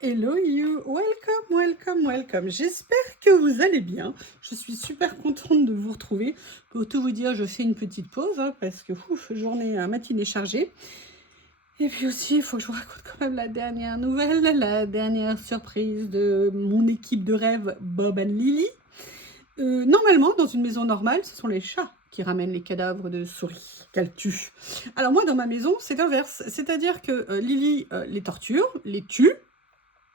Hello you, welcome, welcome, welcome. J'espère que vous allez bien. Je suis super contente de vous retrouver. Pour tout vous dire, je fais une petite pause parce que journée matinée chargée. Et puis aussi, il faut que je vous raconte quand même la dernière nouvelle, la dernière surprise de mon équipe de rêve Bob and Lily. Normalement, dans une maison normale, ce sont les chats qui ramènent les cadavres de souris qu'elles tuent. Alors moi, dans ma maison, c'est l'inverse. C'est-à-dire que Lily les torture, les tue.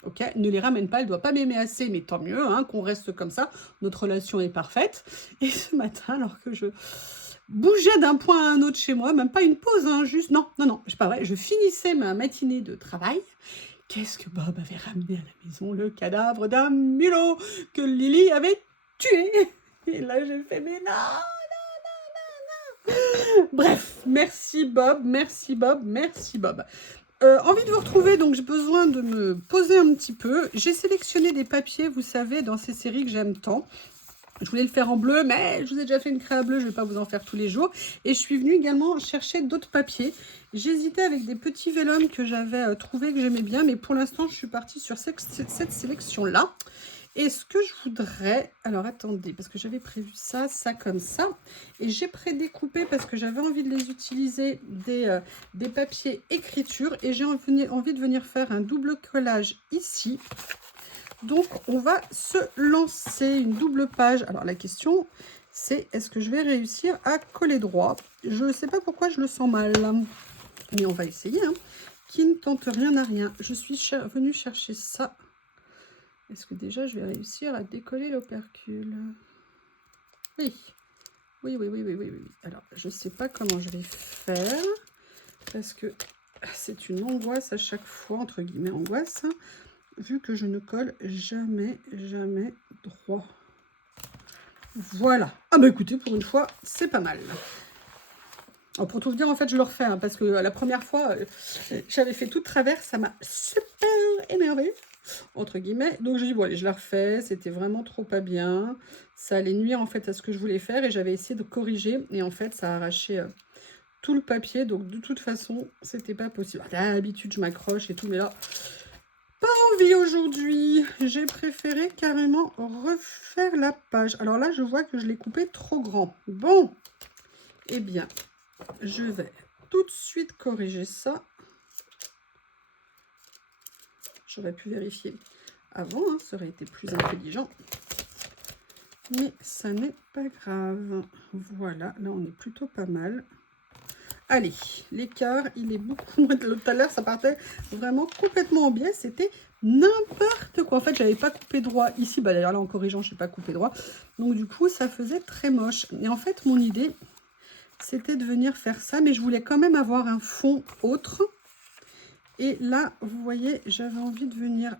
Ok, ne les ramène pas, elle ne doit pas m'aimer assez, mais tant mieux, qu'on reste comme ça, notre relation est parfaite. Et ce matin, alors que je bougeais d'un point à un autre chez moi, même pas une pause, juste, non, c'est pas vrai, je finissais ma matinée de travail, qu'est-ce que Bob avait ramené à la maison? Le cadavre d'un mulot que Lily avait tué. Et là, j'ai fait, mais non. Bref, merci Bob, merci Bob, merci Bob. Envie de vous retrouver, donc j'ai besoin de me poser un petit peu. J'ai sélectionné des papiers, vous savez, dans ces séries que j'aime tant. Je voulais le faire en bleu, mais je vous ai déjà fait une créa bleue, je ne vais pas vous en faire tous les jours. Et je suis venue également chercher d'autres papiers. J'hésitais avec des petits vélums que j'avais trouvé que j'aimais bien, mais pour l'instant, je suis partie sur cette sélection-là. Et ce que je voudrais... Alors, attendez, parce que j'avais prévu ça comme ça. Et j'ai prédécoupé parce que j'avais envie de les utiliser des papiers écriture. Et j'ai envie de venir faire un double collage ici. Donc, on va se lancer une double page. Alors, la question, c'est est-ce que je vais réussir à coller droit? Je ne sais pas pourquoi je le sens mal. Mais on va essayer. Qui ne tente rien à rien. Je suis venue chercher ça. Est-ce que déjà, je vais réussir à décoller l'opercule? Oui. Oui. Alors, je ne sais pas comment je vais faire. Parce que c'est une angoisse à chaque fois, entre guillemets angoisse. Vu que je ne colle jamais droit. Voilà. Ah bah écoutez, pour une fois, c'est pas mal. Alors pour tout vous dire, en fait, je le refais, parce que la première fois, j'avais fait tout de travers, ça m'a super énervé, entre guillemets. Donc j'ai dit, bon allez, je la refais, c'était vraiment trop pas bien. Ça allait nuire en fait à ce que je voulais faire et j'avais essayé de corriger. Et en fait, ça a arraché tout le papier. Donc de toute façon, c'était pas possible. D'habitude, je m'accroche et tout, mais là... envie aujourd'hui, j'ai préféré carrément refaire la page. Alors là, je vois que je l'ai coupé trop grand. Bon, eh bien, je vais tout de suite corriger ça. J'aurais pu vérifier avant, ça aurait été plus intelligent. Mais ça n'est pas grave. Voilà, là, on est plutôt pas mal. Allez, l'écart, il est beaucoup moins de tout à l'heure, ça partait vraiment complètement en biais, c'était n'importe quoi. En fait, j'avais pas coupé droit ici, bah d'ailleurs là en corrigeant, je n'ai pas coupé droit. Donc du coup, ça faisait très moche. Et en fait, mon idée, c'était de venir faire ça, mais je voulais quand même avoir un fond autre. Et là, vous voyez, j'avais envie de venir...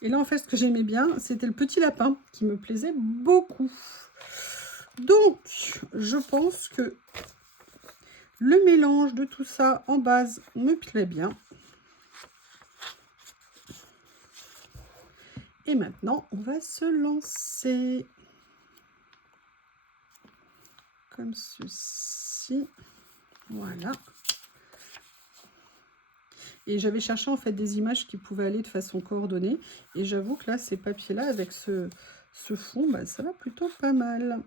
Et là, en fait, ce que j'aimais bien, c'était le petit lapin qui me plaisait beaucoup. Donc, je pense que le mélange de tout ça en base me plaît bien. Et maintenant, on va se lancer. Comme ceci. Voilà. Et j'avais cherché en fait des images qui pouvaient aller de façon coordonnée. Et j'avoue que là, ces papiers-là, avec ce fond, bah, ça va plutôt pas mal.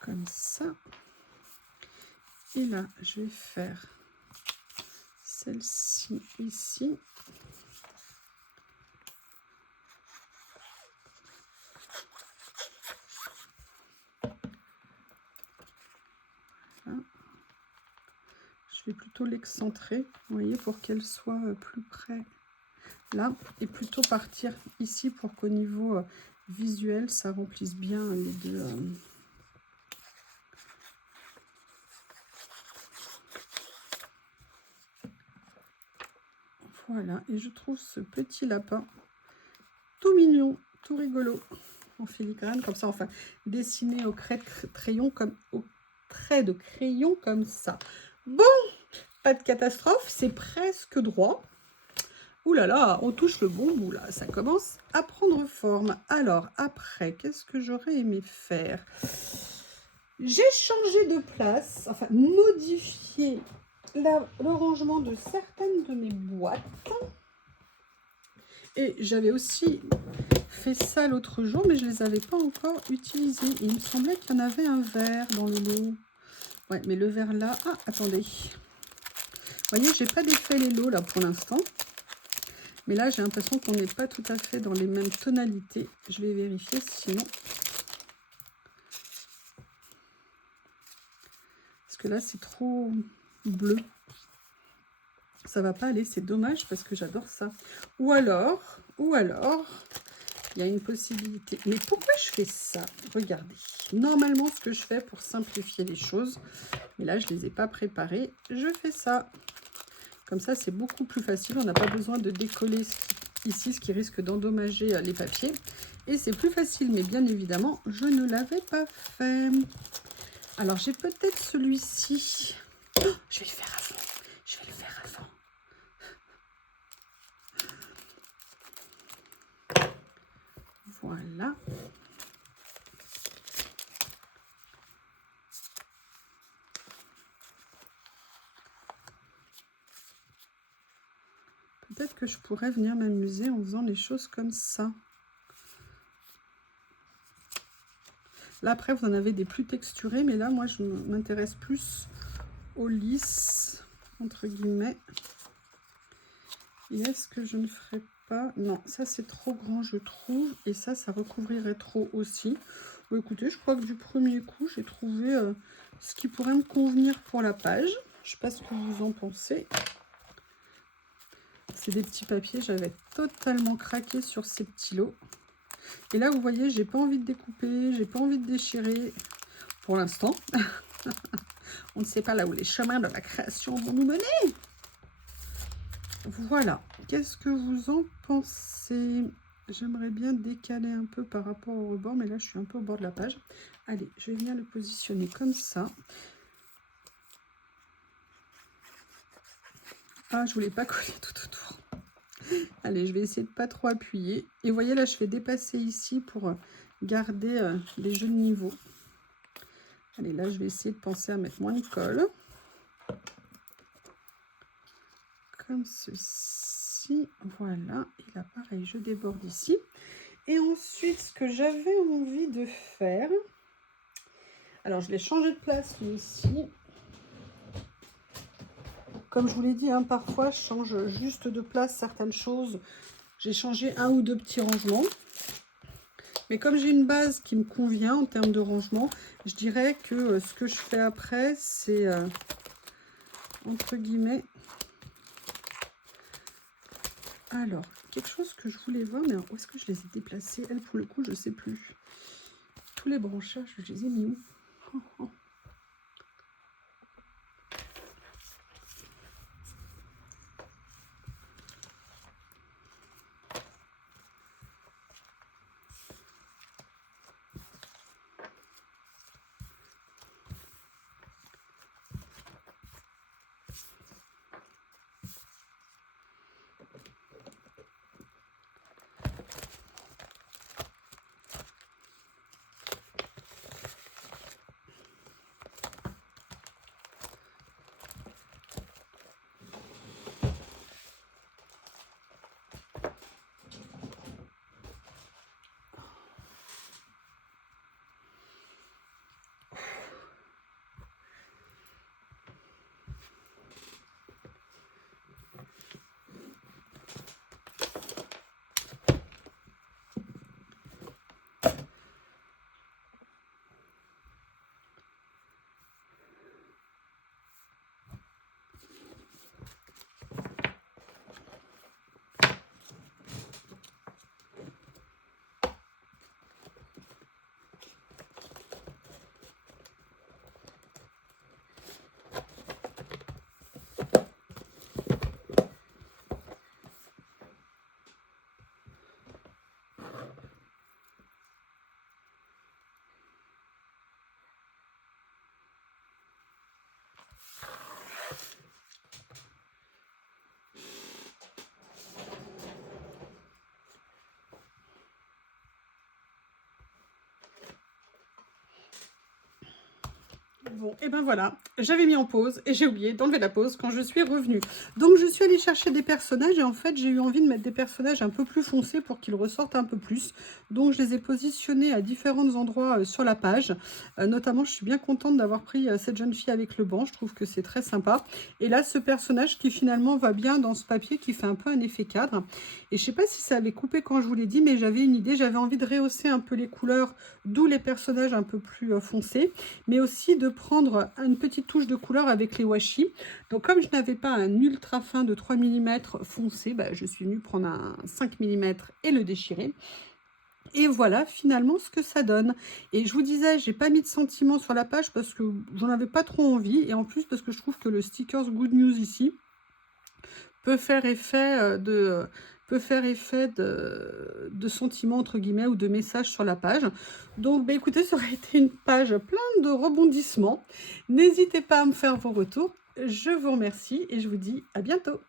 Comme ça. Et là, je vais faire celle-ci ici. Voilà. Je vais plutôt l'excentrer, vous voyez, pour qu'elle soit plus près là. Et plutôt partir ici pour qu'au niveau visuel, ça remplisse bien les deux... Voilà, et je trouve ce petit lapin tout mignon, tout rigolo, en filigrane, comme ça, enfin, dessiné au trait de crayon comme ça. Bon, pas de catastrophe, c'est presque droit. Ouh là là, on touche le bon bout, là, ça commence à prendre forme. Alors, après, qu'est-ce que j'aurais aimé faire? J'ai changé de place, enfin modifié le rangement de certaines de mes boîtes. Et j'avais aussi fait ça l'autre jour, mais je ne les avais pas encore utilisés. Il me semblait qu'il y en avait un vert dans le lot. Ouais, mais le vert là... Ah, attendez. Vous voyez, j'ai pas défait les lots là pour l'instant. Mais là, j'ai l'impression qu'on n'est pas tout à fait dans les mêmes tonalités. Je vais vérifier sinon. Parce que là, c'est trop bleu. Ça va pas aller, c'est dommage parce que j'adore ça. Ou alors, il y a une possibilité. Mais pourquoi je fais ça? Regardez. Normalement, ce que je fais pour simplifier les choses, mais là, je ne les ai pas préparées, je fais ça. Comme ça, c'est beaucoup plus facile. On n'a pas besoin de décoller ici, ce qui risque d'endommager les papiers. Et c'est plus facile, mais bien évidemment, je ne l'avais pas fait. Alors, j'ai peut-être celui-ci. Oh, je vais le faire avant. Je vais le faire avant. Voilà. Peut-être que je pourrais venir m'amuser en faisant les choses comme ça. Là, après, vous en avez des plus texturés, mais là, moi, je m'intéresse plus aux lisses, entre guillemets. Et est-ce que je ne ferais pas... Non, ça, c'est trop grand, je trouve. Et ça recouvrirait trop aussi. Bon, écoutez, je crois que du premier coup, j'ai trouvé ce qui pourrait me convenir pour la page. Je ne sais pas ce que vous en pensez. C'est des petits papiers, j'avais totalement craqué sur ces petits lots. Et là, vous voyez, j'ai pas envie de découper, j'ai pas envie de déchirer pour l'instant. On ne sait pas là où les chemins de la création vont nous mener. Voilà. Qu'est-ce que vous en pensez? J'aimerais bien décaler un peu par rapport au rebord, mais là, je suis un peu au bord de la page. Allez, je vais venir le positionner comme ça. Ah, je voulais pas coller tout autour. Allez, je vais essayer de pas trop appuyer. Et vous voyez, là, je vais dépasser ici pour garder les jeux de niveau. Allez, là, je vais essayer de penser à mettre moins de colle. Comme ceci. Voilà. Et là, pareil, je déborde ici. Et ensuite, ce que j'avais envie de faire... Alors, je l'ai changé de place, lui, ici. Comme je vous l'ai dit, hein, parfois, je change juste de place certaines choses. J'ai changé un ou deux petits rangements. Mais comme j'ai une base qui me convient en termes de rangement, je dirais que ce que je fais après, c'est, entre guillemets... Alors, quelque chose que je voulais voir, mais où est-ce que je les ai déplacés? Elle, pour le coup, je ne sais plus. Tous les branchages, je les ai mis où? Oh, oh. Bon, et ben voilà, j'avais mis en pause et j'ai oublié d'enlever la pause quand je suis revenue. Donc je suis allée chercher des personnages et en fait j'ai eu envie de mettre des personnages un peu plus foncés pour qu'ils ressortent un peu plus. Donc je les ai positionnés à différents endroits sur la page. Notamment je suis bien contente d'avoir pris cette jeune fille avec le banc, je trouve que c'est très sympa. Et là ce personnage qui finalement va bien dans ce papier qui fait un peu un effet cadre. Et je sais pas si ça avait coupé quand je vous l'ai dit, mais j'avais une idée, j'avais envie de rehausser un peu les couleurs, d'où les personnages un peu plus foncés, mais aussi de prendre une petite touche de couleur avec les washi. Donc comme je n'avais pas un ultra fin de 3 mm foncé, bah, je suis venue prendre un 5 mm et le déchirer. Et voilà finalement ce que ça donne. Et je vous disais, j'ai pas mis de sentiments sur la page parce que j'en avais pas trop envie. Et en plus parce que je trouve que le stickers Good News ici peut faire effet de sentiments entre guillemets ou de messages sur la page. Donc bah, écoutez, ça aurait été une page pleine de rebondissements. N'hésitez pas à me faire vos retours. Je vous remercie et je vous dis à bientôt.